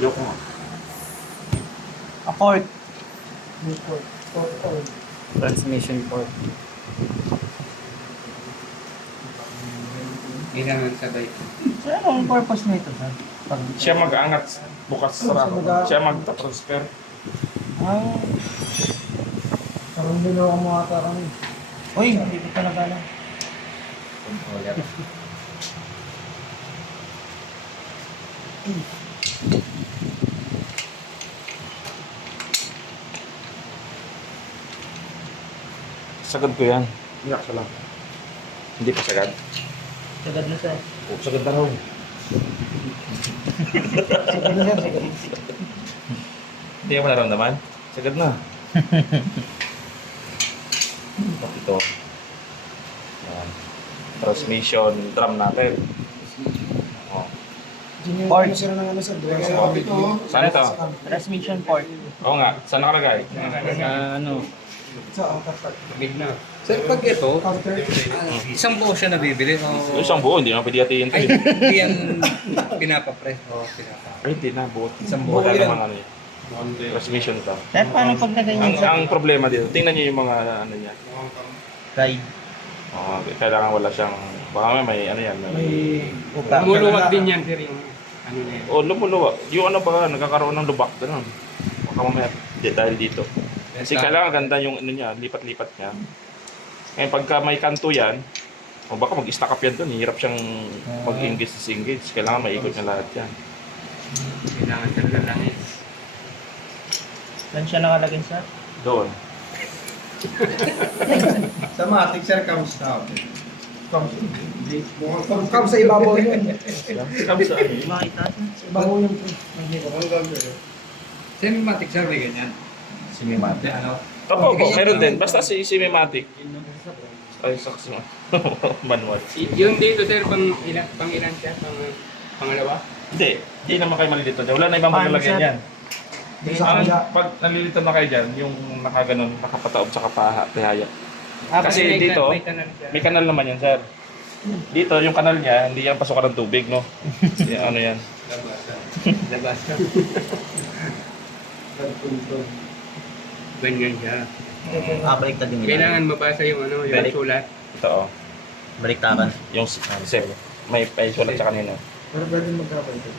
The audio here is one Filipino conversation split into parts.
Yok nga. Port. Port. Transmission port. Kailangan sabay. So, anong purpose nito, sir? Siya mag-aangat bukas sa siya mag-transfer. Ah. Karang ginawa mo ata kami. Uy, hindi ko talaga alam. Sagad ko yan. Iyak siya lang. Hindi pa sagad. Sagad na, sir. Oh, sagad na raw. Sige na yan, sige. Hindi mo naramdaman? Sagad na. Tapos ito. Yan. Transmission drum natin. Oh. Port. Sira ng ano sa Saan ito? Transmission port. Oo nga. Saan nakalagay? Ano? Sa outer part. Bigla. Sir, pag ito, Counter. isang buo siya nabibili. O, Isang buo, hindi naman pwede hatiin ito ay, eh. hindi yan pinapapres. O, pinapapres. Ay, hindi na. Buo. Isang buo Wala yan. namang ano eh. Transmission ito. Sir, paano pag naganyan, sir? Ang problema dito, tingnan niyo yung mga ano niya. Guide. Kailangan wala siyang, baka may ano yan. May Utak. Lumuluwag din yan, sir, yung ano na yan. O, lumuluwa. Yung ano ba, nagkakaroon ng lubak. Ganun. Baka mamaya, dahil dito. Kasi kailangan ganda yung ano niya, lipat-lipat niya. Ngayon, pagka may kanto yan, o baka mag-stack up yan doon, hirap siyang mag-engage. Kailangan maikot niya lahat yan. Kailangan talaga lang eh. Saan siya nakalagay, sir? Doon. Sa matik, sir, comes out. Come sa ibabaw yun. Sabi sa akin. Makita, sir. Sa ibabaw yun. Semi-matic, sir, may ganyan. Simimatic. Ano? Opo, meron din. Basta si Simimatic. Ay, saksi mo. Manual. Yung dito, sir, pang ilan siya? Pangalawa? Hindi. Hindi naman kayo malilito dyan. Wala na ibang Paano, maglalagyan sir? yan. Pag nalilito na kayo dyan, yung nakaganon, nakapataob sa tihaya. Kasi may dito, may kanal siya. may kanal naman yan, sir. Dito, yung kanal niya, hindi yan pasukan ng tubig, no? Yan, ano yan? Labas siya. Ganyan siya. Baliktad din. Kailangan mabasa yung ano, yung Balik. sulat. Ito, oh. Baliktaran. Yung sir, may sulat sa kanina. Pero pwede magkabay ito.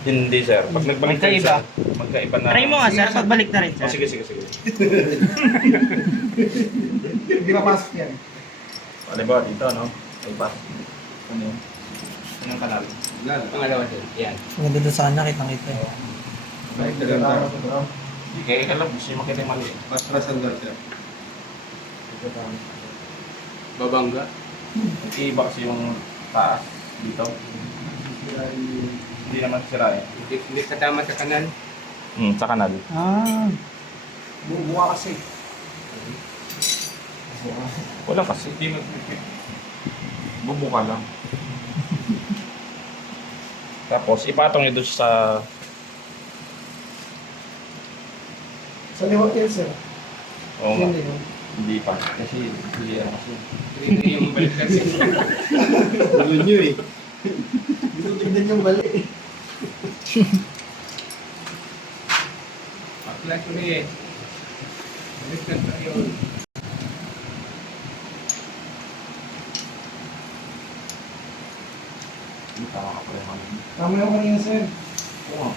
Hindi, sir. Pag nagbalik kayo, Magkaiba. sir, magkaiba na. Try mo nga, sir. Pagbalik na rin, Oh, sir. sige. Hindi mapasok yan. Halimbawa dito, no? Ay ba? Ano yun? Anong kanal? Pangalawa, sir. Yan. Maganda doon sa kanya, kitang-kita. Hindi, kaya ka lang. Gusto nyo makita yung mali. Mas rasandal siya. Babangga. Iba kasi yung taas dito. Hindi naman sira eh. Hindi katama sa kanal. Sa kanal. Ah. Bubuka kasi. Wala kasi. Bubuka lang. Tapos ipatong nyo doon sa... Sa liwat yan, sir. Oo nga. Hindi, no? Hindi pa. Kasi hindi ano kasi. Ito yung baliktad niya. Gulo nyo eh. Dito tignan yung bali. Aklas ko eh. Baliktad tayo. Tama ka pala yung Tama yung kanina, sir. Oo.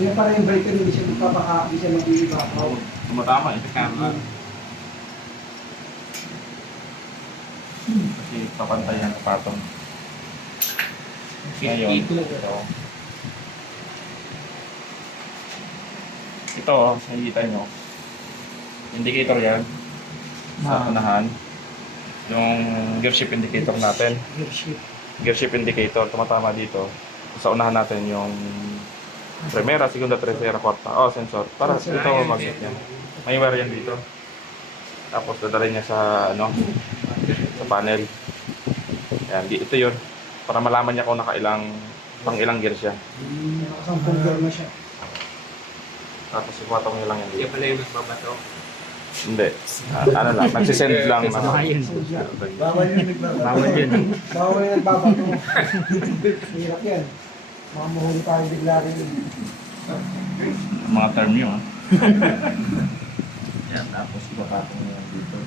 Kaya para yung breaker, hindi siya magpapaka, hindi siya mag-iibabaw. Tumatama eh. Tama. Kasi papantay yan patong. Ngayon, ito oh, nakikita nyo. Indicator yan. Sa unahan. Yung gear shift indicator natin. Gear shift indicator, tumatama dito. Sa unahan natin yung primera, segunda, tercera, kwarta. Oh, sensor. Para dito mag-get yan. May wire yan dito. Tapos dadalhin niya sa ano, sa panel. Yan, ito yun. Para malaman niya kung pang ilang gear siya. Nakasampung gear na siya. Tapos ipatong niya lang yan Kaya dito. pala yung nagbabato. Hindi. Ano lang, nagsisend lang na. Samahin. Bawal yung nagbaba. Bawal yun. Bawal yung nagbabato. Hirap yan. Mamuhuli tayo bigla rin yun. Mga term nyo. Yan, tapos ipapatong nyo dito.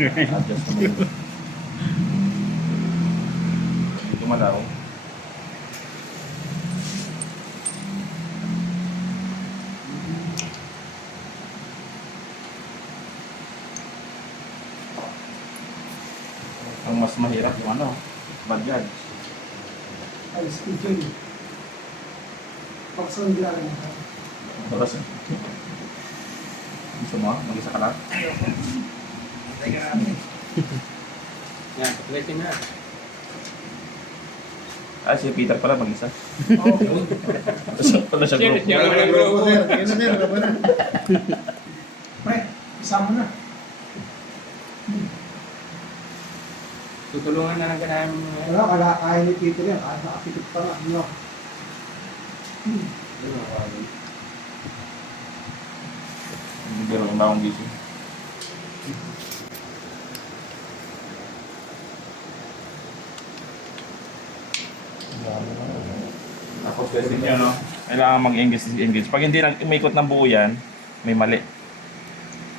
Adjust mo yun. Dito malaw. Ang mas mahirap yung ano, bad guards. Ay, speed yun. Paksan bigla rin. Oras eh. Gusto mo? Mag-isa ka lang? Yan, patulitin na. Ah, si Peter pala mag-isa. Oo. Pala siya Sir, group. siya naman ang Wala grupo. po, sir. Sige na, sir. Wala po na. Pre, isama na. Tutulungan na lang ka namin. Wala, kaya ni Peter yan. Kaya nakapikit pa nga. Ano? Bigyan ng bagong gising. Tapos testing nyo, no? Kailangan mag-engage. Pag hindi umikot ng buo yan, may mali.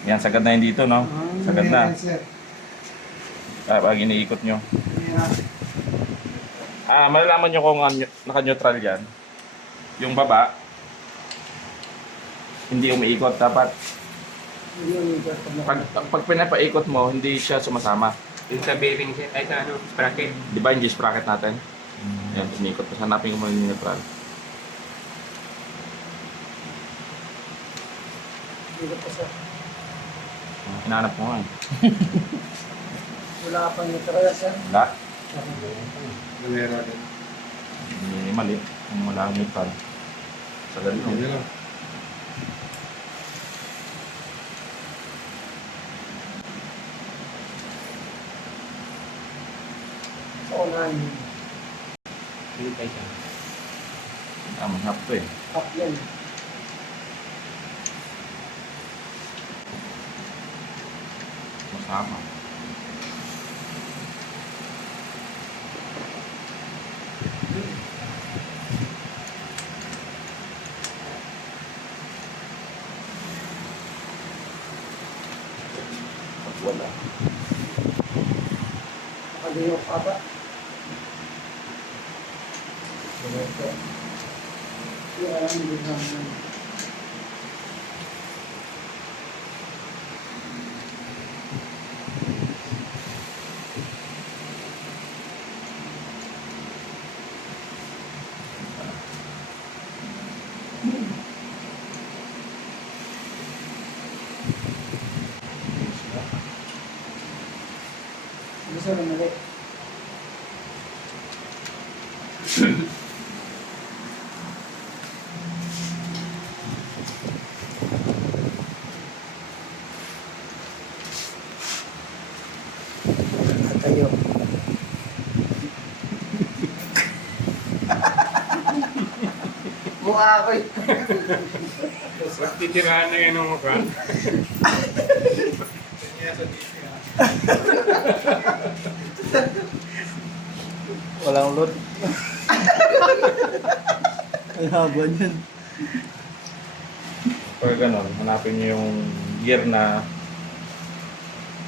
Yan, sagad na yun dito, no? Sagad na. Pag iniikot nyo. Malalaman nyo kung naka-neutral yan. Yung baba, hindi umiikot. Dapat, pag pinapaikot mo, hindi siya sumasama. Yung sa bearing set, ay sa ano, sprocket. Di ba yung sprocket natin? Yan, umiikot. Tapos hanapin ko muna yung neutral. Hinahanap ko nga eh. Wala pang neutral sir. Wala. Numero din. Hindi mali. Kung wala ang neutral. Sagad Hindi nyo. lang. Sa unahan yun. Hindi tayo siya. Mahap to eh. Up yan. Masama. Pag wala. Nakagayo pa ba? Hindi alam, hindi naman. Gusto na mali. Tayo. Mukha ko eh. Ba't titirahan na yan ang mukha? Walang load. Ang haba niyan. Pag gano'n, hanapin nyo yung gear na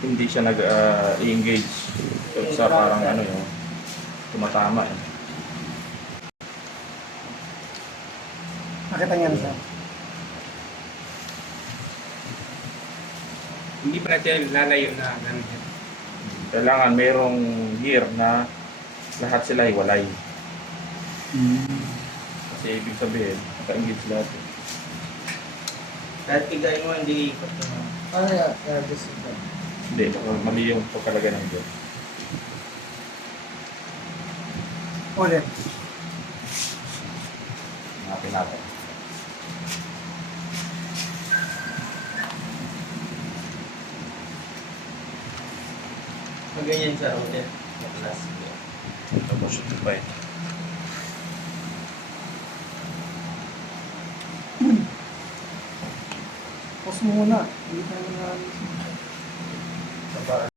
hindi siya nag-engage. Sa parang ano yun, tumatama eh. Nakita niyan sir. Hindi pa natin lalayo na ganun yan. Kailangan mayroong gear na lahat sila hiwalay. Kasi ibig sabihin, naka-engage lahat eh. Kahit pigay mo, hindi ikot na. Ano yan? Just Hindi, mali yung pagkalagay ng gear. ulit. Hanapin natin. Maganyan sa ulit. Last. Tapos shoot pa eh. muna. Hindi tayo na